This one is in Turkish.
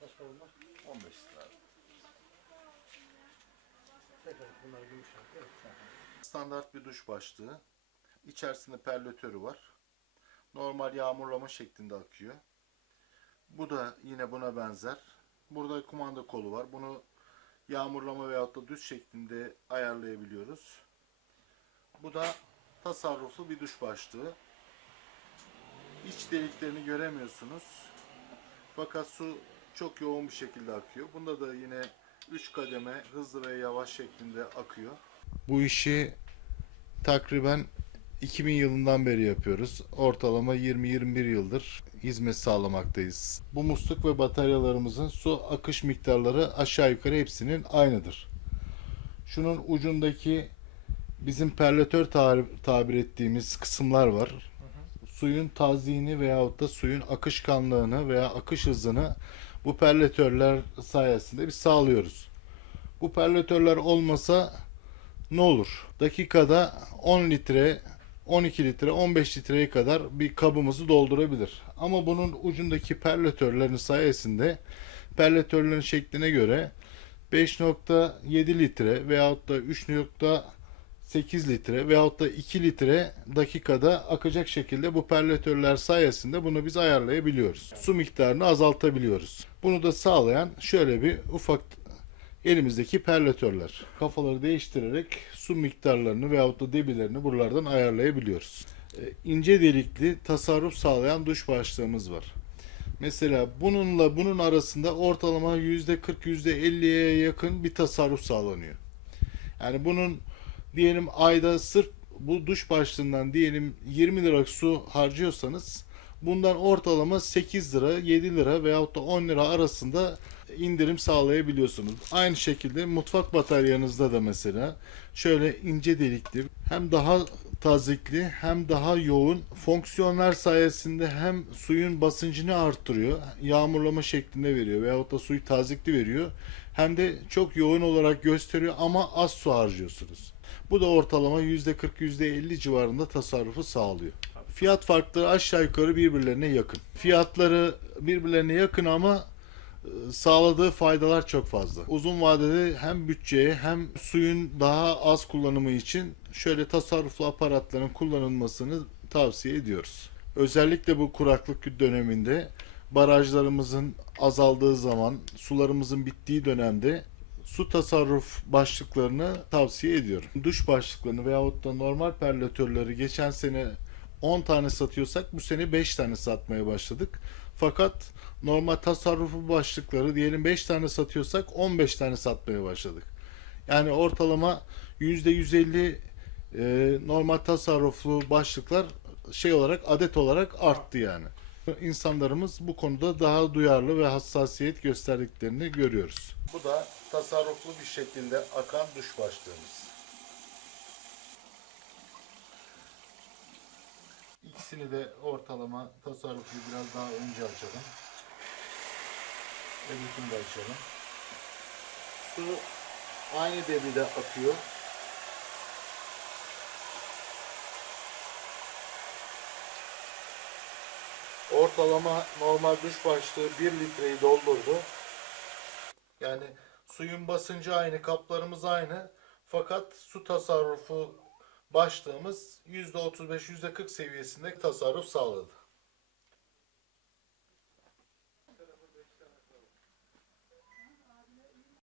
Kaç para bunlar? 15 lira. Tekrar bunlar. Evet. Standart bir duş başlığı. İçerisinde perlatörü var. Normal yağmurlama şeklinde akıyor. Bu da yine buna benzer. Burada kumanda kolu var. Bunu yağmurlama veyahut da düz şeklinde ayarlayabiliyoruz. Bu da tasarruflu bir duş başlığı. İç deliklerini göremiyorsunuz. Fakat su çok yoğun bir şekilde akıyor. Bunda da yine 3 kademe hızlı ve yavaş şeklinde akıyor. Bu işi takriben 2000 yılından beri yapıyoruz. Ortalama 20-21 yıldır hizmet sağlamaktayız. Bu musluk ve bataryalarımızın su akış miktarları aşağı yukarı hepsinin aynıdır. Şunun ucundaki bizim perlatör tar- tabir ettiğimiz kısımlar var. Suyun tazyiğini veyahut da suyun akışkanlığını veya akış hızını bu perlatörler sayesinde biz sağlıyoruz. Bu perlatörler olmasa ne olur? Dakikada 10 litre, 12 litre, 15 litreye kadar bir kabımızı doldurabilir. Ama bunun ucundaki perlatörlerin sayesinde perlatörlerin şekline göre 5.7 litre veyahut da 3.8 litre veyahut da 2 litre dakikada akacak şekilde bu perlatörler sayesinde bunu biz ayarlayabiliyoruz. Su miktarını azaltabiliyoruz. Bunu da sağlayan şöyle bir ufak elimizdeki perlatörler. Kafaları değiştirerek su miktarlarını veyahut da debilerini buralardan ayarlayabiliyoruz. Ee, ince delikli tasarruf sağlayan duş başlığımız var. Mesela bununla bunun arasında ortalama %40 %50'ye yakın bir tasarruf sağlanıyor. Yani bunun diyelim ayda sırf bu duş başlığından diyelim 20 lira su harcıyorsanız bundan ortalama 8 lira 7 lira veyahut da 10 lira arasında indirim sağlayabiliyorsunuz. Aynı şekilde mutfak bataryanızda da mesela şöyle ince delikli hem daha tazikli hem daha yoğun fonksiyonlar sayesinde hem suyun basıncını arttırıyor, yağmurlama şeklinde veriyor veyahut da suyu tazikli veriyor. Hem de çok yoğun olarak gösteriyor ama az su harcıyorsunuz. Bu da ortalama %40 %50 civarında tasarrufu sağlıyor. Fiyat farkları aşağı yukarı birbirlerine yakın. Fiyatları birbirlerine yakın ama sağladığı faydalar çok fazla. Uzun vadede hem bütçeye hem suyun daha az kullanımı için şöyle tasarruflu aparatların kullanılmasını tavsiye ediyoruz. Özellikle bu kuraklık döneminde barajlarımızın azaldığı zaman, sularımızın bittiği dönemde su tasarruf başlıklarını tavsiye ediyorum. Duş başlıklarını veyahut da normal perlatörleri geçen sene 10 tane satıyorsak bu sene 5 tane satmaya başladık. Fakat normal tasarrufu başlıkları diyelim 5 tane satıyorsak 15 tane satmaya başladık. Yani ortalama %150 e, normal tasarruflu başlıklar şey olarak adet olarak arttı yani. İnsanlarımız bu konuda daha duyarlı ve hassasiyet gösterdiklerini görüyoruz. Bu da tasarruflu bir şekilde akan duş başlığımız. İkisini de ortalama tasarruflu biraz daha önce açalım. Öbürkünü de açalım. Su aynı debide akıyor. Ortalama normal duş başlığı 1 litreyi doldurdu. Yani suyun basıncı aynı, kaplarımız aynı. Fakat su tasarrufu başlığımız %35-%40 seviyesinde tasarruf sağladı.